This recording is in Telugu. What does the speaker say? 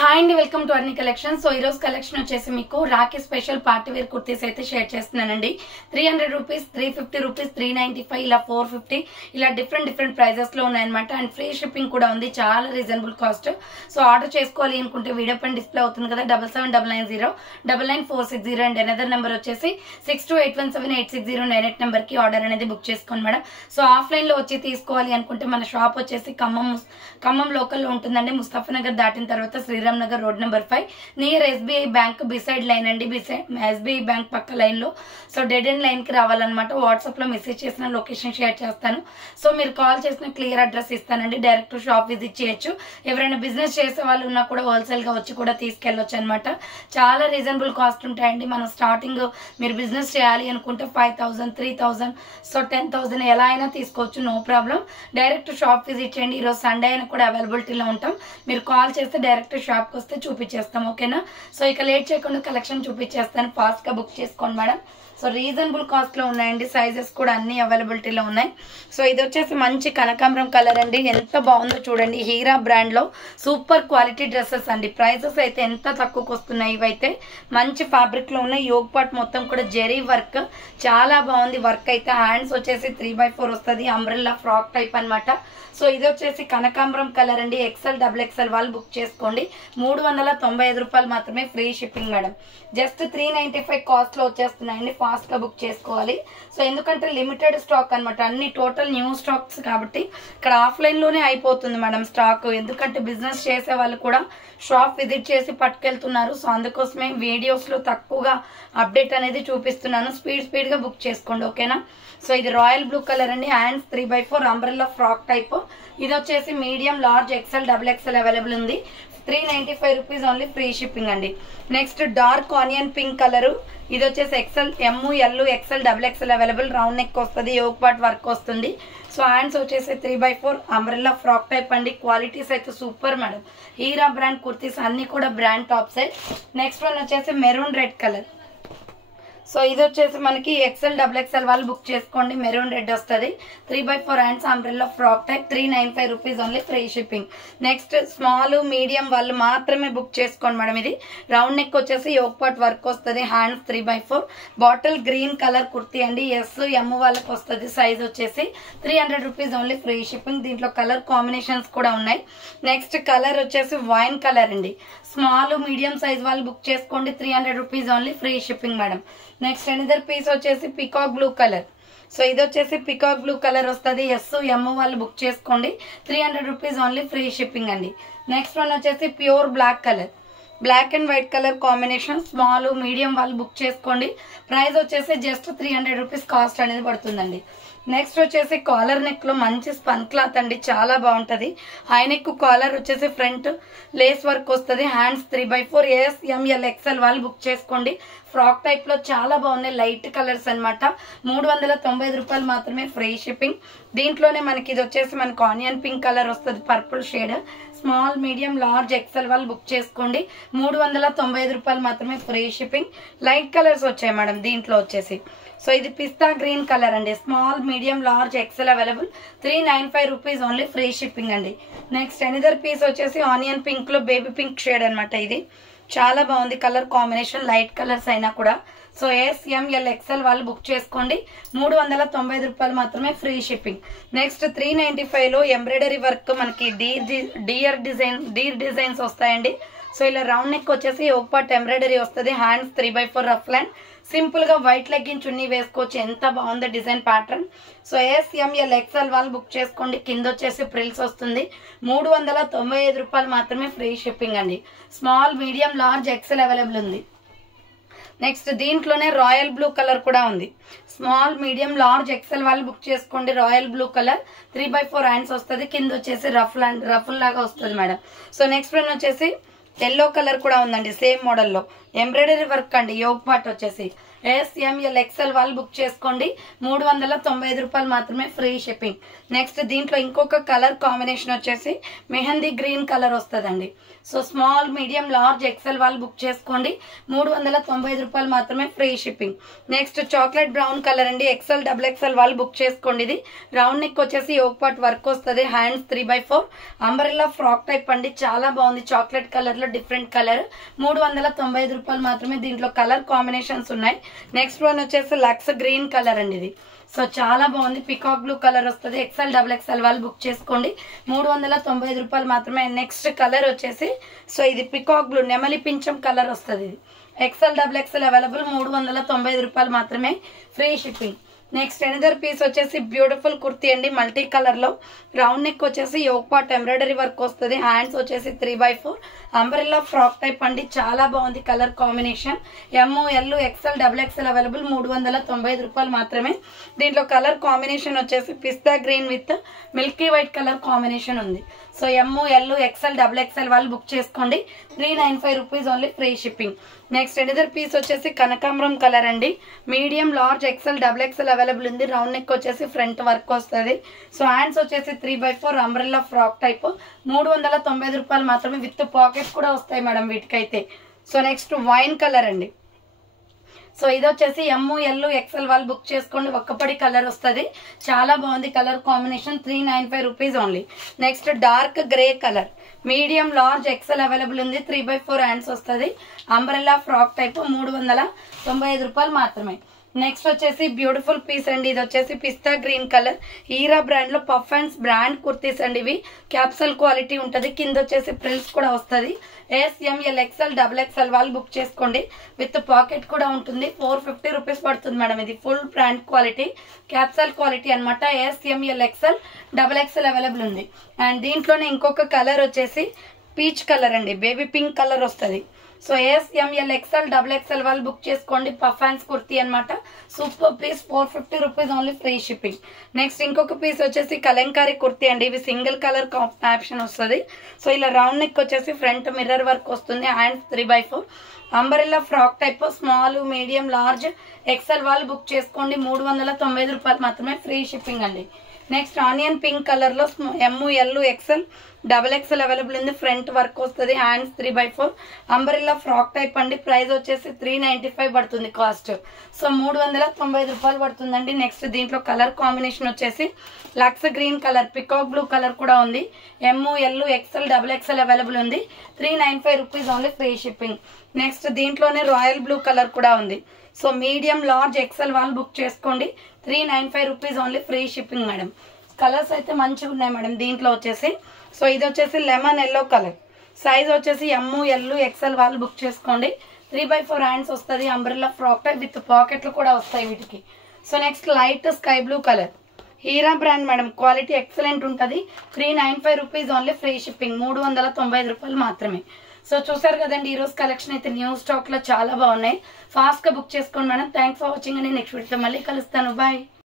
హాయ్ అండి, welcome to Arni collection. So ఈ రోజు కలెక్షన్ వచ్చేసి మీకు Rakhi special party wear kurtis అయితే షేర్ చేస్తున్నానండి. 300 రూపీస్, 350 రూపీస్, 395, ఇలా 450, ఇలా డిఫరెంట్ ప్రైజెస్ లో ఉన్నాయన్నమాట. అండ్ ఫ్రీ షిప్పింగ్ కూడా ఉంది, చాలా రీజనబుల్ కాస్ట్. సో ఆర్డర్ చేసుకోవాలి అనుకుంటే వీడియో పైన డిస్ప్లే అవుతుంది కదా, 7799099460 అండ్ అనదర్ నెంబర్ వచ్చేసి 6281786098 నెంబర్ కి ఆర్డర్ అనేది బుక్ చేసుకోండి మేడం. సో ఆఫ్లైన్ లో వచ్చి తీసుకోవాలి అనుకుంటే మన షాప్ వచ్చేసి ఖమ్మం లోకల్ లో ఉంటుందండి. ముస్తఫానగర్ దాటిన తర్వాత Sriram Nagar road number 5 near SBI bank beside line అండి. ఎస్బీఐ బ్యాంక్ పక్క లైన్ లో. సో డెడ్ ఎండ్ లైన్ కి రావాలన్నమాట. వాట్సాప్ లో మెసేజ్ చేసిన లొకేషన్ షేర్ చేస్తాను. సో మీరు కాల్ చేసిన క్లియర్ అడ్రస్ ఇస్తానండి. డైరెక్ట్ షాప్ విజిట్ చేయొచ్చు. ఎవరైనా బిజినెస్ చేసే వాళ్ళు ఉన్నా కూడా హోల్సేల్ గా వచ్చి కూడా తీసుకెళ్లొచ్చు అనమాట. చాలా రీజనబుల్ కాస్ట్ ఉంటాయండి. మనం స్టార్టింగ్ మీరు బిజినెస్ చేయాలి అనుకుంటే 5000, 3000, సో 10,000 ఎలా అయినా తీసుకోవచ్చు, no problem. Direct shop visit చేయండి. ఈరోజు సండే అయినా కూడా అవైలబిలిటీలో ఉంటాం. మీరు కాల్ చేస్తే డైరెక్ట్ షాప్ కి వస్తే చూపించేస్తాం, ఓకేనా. సో ఇక లేట్ చేయకుండా కలెక్షన్ చూపించేస్తాను. ఫాస్ట్ గా బుక్ చేసుకోండి మేడం. సో రీజనబుల్ కాస్ట్ లో ఉన్నాయండి. సైజెస్ కూడా అన్ని అవైలబిలిటీలో ఉన్నాయి. సో ఇది వచ్చేసి మంచి కనకాంబరం కలర్ అండి. ఎంత బాగుందో చూడండి. హీరా బ్రాండ్ లో సూపర్ క్వాలిటీ డ్రెస్సెస్ అండి. ప్రైసెస్ అయితే ఎంత తక్కువకి వస్తున్నాయి. ఇవైతే మంచి ఫ్యాబ్రిక్ లో ఉన్నాయి. యోగ్ పార్ట్ మొత్తం కూడా జెరీ వర్క్, చాలా బాగుంది వర్క్ అయితే. హ్యాండ్స్ వచ్చేసి 3x4 వస్తుంది. అంబ్రెల్లా ఫ్రాక్ టైప్ అనమాట. సో ఇది వచ్చేసి కనకాంబరం కలర్ అండి. ఎక్సెల్, XXL వాళ్ళు బుక్ చేసుకోండి. 395 రూపాయలు మాత్రమే, free shipping madam. Just 395 cost లో వచ్చేస్తున్నాయండి. ఫాస్ట్ గా బుక్ చేసుకోవాలి. సో ఎందుకంటే లిమిటెడ్ స్టాక్ అనమాట. అన్ని టోటల్ న్యూ స్టాక్స్ కాబట్టి ఇక్కడ ఆఫ్లైన్ లోనే అయిపోతుంది మేడం స్టాక్. ఎందుకంటే బిజినెస్ చేసే వాళ్ళు కూడా షాప్ విజిట్ చేసి పట్టుకెళ్తున్నారు. సో అందుకోసమే వీడియోస్ లో తక్కువగా అప్డేట్ అనేది చూపిస్తున్నాను. స్పీడ్ గా బుక్ చేసుకోండి, ఓకేనా. సో ఇది రాయల్ బ్లూ కలర్ అండి. Hands 3x4 umbrella frock type. ఇది వచ్చేసి medium, large, XL, XXL available ఉంది. 395 రూపీస్ ఓన్లీ, ఫ్రీ షిప్పింగ్ అండి. Next dark onion pink colour. ఇది వచ్చేసి XL, M, L, XL, XXL available. Round neck వస్తుంది, యోగ్ పార్ట్ వర్క్ వస్తుంది. సో హ్యాండ్స్ వచ్చేసి 3x4 అంబ్రెల్లా ఫ్రాక్ టైప్ అండి. క్వాలిటీస్ అయితే super madam. Heera brand kurtis అన్ని కూడా బ్రాండ్ టాప్స్. నెక్స్ట్ వన్ వచ్చేసి మెరూన్ రెడ్ కలర్. సో ఇది వచ్చేసి మనకి XL, XXL వాళ్ళు బుక్ చేసుకోండి. మెరూన్ రెడ్ వస్తుంది. 3x4 hands umbrella frock type. 395 rupees only, free shipping. Next small, medium వాళ్ళు మాత్రమే బుక్ చేసుకోండి మేడం. ఇది రౌండ్ నెక్ వచ్చేసి యోగ్ పార్ట్ వర్క్ వస్తుంది. Hands 3x4 bottle green colour kurti అండి. S, M వాళ్ళకి వస్తుంది. సైజ్ వచ్చేసి 300 రూపీస్ ఓన్లీ, ఫ్రీ షిప్పింగ్. దీంట్లో కలర్ కాంబినేషన్స్ కూడా ఉన్నాయి. నెక్స్ట్ కలర్ వచ్చేసి వైన్ కలర్ అండి. స్మాల్, మీడియం సైజ్ వాళ్ళు బుక్ చేసుకోండి. 300 rupees only, free shipping madam. Next another piece వచ్చేసి పికాక్ బ్లూ కలర్. సో ఇది వచ్చేసి పికాక్ బ్లూ కలర్ వస్తుంది. S, M వాళ్ళు బుక్ చేసుకోండి. 300 రూపీస్ ఓన్లీ, ఫ్రీ షిప్పింగ్ అండి. నెక్స్ట్ వన్ వచ్చేసి pure black colour. Black and white colour combination. Small, medium వాళ్ళు బుక్ చేసుకోండి. ప్రైస్ వచ్చేసి జస్ట్ 300 రూపీస్ కాస్ట్ అనేది పడుతుందండి. నెక్స్ట్ వచ్చేసి కాలర్ నెక్ లో మంచి స్పన్ క్లాత్ అండి, చాలా బాగుంటది. హై నెక్ కాలర్ వచ్చేసి ఫ్రంట్ లేస్ వర్క్ వస్తుంది. Hands 3x4 S, M, L, XL వాళ్ళు బుక్ చేసుకోండి. ఫ్రాక్ టైప్ లో చాలా బాగున్నాయి. లైట్ కలర్స్ అనమాట. 395 రూపాయలు మాత్రమే, ఫ్రీ షిప్పింగ్. దీంట్లోనే మనకి ఇది వచ్చేసి మనకు ఆనియన్ పింక్ కలర్ వస్తుంది, purple shade. Small, medium, large, XL వాళ్ళు బుక్ చేసుకోండి. 395 రూపాయలు మాత్రమే, ఫ్రీ షిప్పింగ్. లైట్ కలర్స్ వచ్చాయి మేడం దీంట్లో వచ్చేసి. సో ఇది పిస్తా గ్రీన్ కలర్ అండి. Small, medium, large, XL available. 395 rupees only, free shipping అండి. నెక్స్ట్ అనదర్ పీస్ వచ్చేసి ఆనియన్ పింక్ లో బేబీ పింక్ షేడ్ అనమాట. ఇది చాలా బాగుంది కలర్ కాంబినేషన్, లైట్ కలర్స్ అయినా కూడా. So S, M, L, XL వాళ్ళు బుక్ చేసుకోండి. 395 రూపాయలు మాత్రమే, ఫ్రీ షిప్పింగ్. నెక్స్ట్ 395 లో ఎంబ్రాయిడరీ వర్క్ మనకి డీర్ డిజైన్స్ వస్తాయండి. సో ఇలా రౌండ్ నెక్ వచ్చేసి యోగ్ పార్ట్ ఎంబ్రాయిడరీ వస్తుంది. Hands 3x4 rough line. Simple గా వైట్ లెగ్గిన్ చున్నీ వేసుకోవచ్చు. ఎంత బాగుందో design pattern. So S, M, L, XL వాళ్ళు బుక్ చేసుకోండి. కింద వచ్చేసి ప్రిల్స్ వస్తుంది. 395 రూపాయలు మాత్రమే, ఫ్రీ షిప్పింగ్ అండి. Small, medium, large, XL available ఉంది. నెక్స్ట్ దీంట్లోనే రాయల్ బ్లూ కలర్ కూడా ఉంది. స్మాల్, మీడియం, లార్జ్, XL వాళ్ళు బుక్ చేసుకోండి. Royal blue colour 3x4 hands వస్తుంది. కింద వచ్చేసి రఫుల్ లాగా వస్తుంది మేడం. సో నెక్స్ట్ వన్ వచ్చేసి ఎల్లో కలర్ కూడా ఉందండి. సేమ్ మోడల్లో ఎంబ్రాయిడరీ వర్క్ అండి. యోగ్ పార్ట్ వచ్చేసి SML XL వాళ్ళు బుక్ చేసుకోండి. 395 రూపాయలు మాత్రమే, ఫ్రీ షిప్పింగ్. నెక్స్ట్ దీంట్లో ఇంకొక కలర్ కాంబినేషన్ వచ్చేసి మెహందీ గ్రీన్ కలర్ వస్తుందండి. So small, medium, large, XL వాళ్ళు బుక్ చేసుకోండి. 395 రూపాయలు మాత్రమే, free shipping. Next chocolate brown colour అండి. XL XXL వాళ్ళు బుక్ చేసుకోండి. ఇది రౌండ్ నెక్ వచ్చేసి యోగ్ పార్ట్ వర్క్ వస్తుంది. హ్యాండ్స్ 3/4 అంబ్రెల్లా ఫ్రాక్ టైప్ అండి. చాలా బాగుంది. చాక్లెట్ కలర్ లో డిఫరెంట్ కలర్. 395 రూపాయలు మాత్రమే. దీంట్లో కలర్ కాంబినేషన్స్ ఉన్నాయి. నెక్స్ట్ వన్ వచ్చేసి లక్స్ గ్రీన్ కలర్ అండి. ఇది సో చాలా బాగుంది. పికాక్ బ్లూ కలర్ వస్తుంది. XL XXL వాళ్ళు బుక్ చేసుకోండి. 395 రూపాయలు మాత్రమే. నెక్స్ట్ కలర్ వచ్చేసి సో ఇది పికాక్ బ్లూ నెమలి పింఛం కలర్ వస్తుంది. ఇది XL XXL అవైలబుల్. 395 రూపాయలు మాత్రమే, free shipping. Next another piece వచ్చేసి బ్యూటిఫుల్ కుర్తీ అండి. మల్టీ కలర్ లో రౌండ్ నెక్ వచ్చేసి యోగ్ పార్ట్ ఎంబ్రాయిడరీ వర్క్ వస్తుంది. హ్యాండ్స్ వచ్చేసి 3/4 అంబ్రెల్లా ఫ్రాక్ టైప్ అండి. చాలా బాగుంది colour combination. ML XL XXL available. 395 రూపాయలు మాత్రమే. దీంట్లో కలర్ కాంబినేషన్ వచ్చేసి pista green with milky white colour combination ఉంది. సో ML XL XXL వాళ్ళు బుక్ చేసుకోండి. 395 rupees only, free shipping. Next another piece వచ్చేసి కనకాంబరం కలర్ అండి. Medium, large, XL XXL available ఉంది. రౌండ్ నెక్ వచ్చేసి ఫ్రంట్ వర్క్ వస్తుంది. సో హ్యాండ్స్ వచ్చేసి 3/4 అంబ్రెల్లా ఫ్రాక్ టైప్. 395 రూపాయలు మాత్రమే, విత్ పాకెట్స్ కూడా వస్తాయి మేడం వీటికైతే. సో నెక్స్ట్ వైన్ కలర్ అండి. సో ఇది వచ్చేసి ML XL వాళ్ళు బుక్ చేసుకోండి. ఒక్కపడి కలర్ వస్తుంది. చాలా బాగుంది colour combination. 395 rupees only. Next dark grey colour. Medium, large, XL available ఉంది. 3/4 హ్యాండ్స్ వస్తుంది. Umbrella frock type. 395 రూపాయలు మాత్రమే. నెక్స్ట్ వచ్చేసి బ్యూటిఫుల్ పీస్ అండి. ఇది వచ్చేసి pista green colour. Heera brand లో పఫ్ అండ్స్ బ్రాండ్ కుర్తీస్ అండి. ఇవి క్యాప్సల్ క్వాలిటీ ఉంటుంది. కింద వచ్చేసి ప్రిల్స్ కూడా వస్తుంది. SML XL XXL వాళ్ళు బుక్ చేసుకోండి. విత్ పాకెట్ కూడా ఉంటుంది. 450 రూపీస్ పడుతుంది మేడం. ఇది full brand quality, capsule quality అనమాట. SML XL XXL అవైలబుల్ ఉంది. అండ్ దీంట్లోనే ఇంకొక కలర్ వచ్చేసి పీచ్ కలర్ అండి. బేబీ పింక్ కలర్ వస్తుంది. సో SML XL XXL వాళ్ళు బుక్ చేసుకోండి. పఫ్ హ్యాండ్స్ కుర్తీ అనమాట. Super piece. 450 rupees only, free shipping. Next ఇంకొక పీస్ వచ్చేసి కలంకారీ కుర్తీ అండి. ఇవి సింగిల్ కలర్ ఆప్షన్ వస్తుంది. సో ఇలా రౌండ్ నెక్ వచ్చేసి ఫ్రంట్ మిర్రర్ వర్క్ వస్తుంది. Hands 3/4 umbrella frock type. Small, medium, large, XL వాళ్ళు బుక్ చేసుకోండి. 395 రూపాయలు మాత్రమే, ఫ్రీ షిప్పింగ్ అండి. నెక్స్ట్ ఆనియన్ పింక్ కలర్ లో ML XL XXL అవైలబుల్ ఉంది. ఫ్రంట్ వర్క్ వస్తుంది. హ్యాండ్స్ 3/4 అంబరెల్లా ఫ్రాక్ టైప్ అండి. ప్రైస్ వచ్చేసి 395 పడుతుంది కాస్ట్. సో 395 రూపాయలు పడుతుందండి. నెక్స్ట్ దీంట్లో కలర్ కాంబినేషన్ వచ్చేసి lux green colour, peacock blue colour కూడా ఉంది. ML XL XXL అవైలబుల్ ఉంది. 395 rupees only, free shipping. Next దీంట్లోనే రాయల్ బ్లూ కలర్ కూడా ఉంది. సో మీడియం, లార్జ్, XL వాళ్ళు బుక్ చేసుకోండి. 395 rupees only, free shipping madam. Colours అయితే మంచిగా ఉన్నాయి మేడం దీంట్లో వచ్చేసి. సో ఇది వచ్చేసి లెమన్ ఎల్లో కలర్. సైజ్ వచ్చేసి ML XL వాళ్ళు బుక్ చేసుకోండి. 3/4 హ్యాండ్స్ వస్తుంది. అంబ్రెల్లా ఫ్రాక్ టైప్ విత్ పాకెట్లు కూడా వస్తాయి వీటికి. So next light sky blue colour. Heera brand madam. Quality excellent ఉంటుంది. 395 రూపీస్ ఓన్లీ, ఫ్రీ షిప్పింగ్. 395 రూపాయలు మాత్రమే. సో చూసారు కదండి, ఈరోజు కలెక్షన్ అయితే న్యూ స్టాక్ లో చాలా బాగున్నాయి. ఫాస్ట్ గా బుక్ చేసుకోండి మేడం. థ్యాంక్స్ ఫర్ వాచింగ్ అండి. నెక్స్ట్ వీడియోతో మళ్ళీ కలుస్తాను. బాయ్.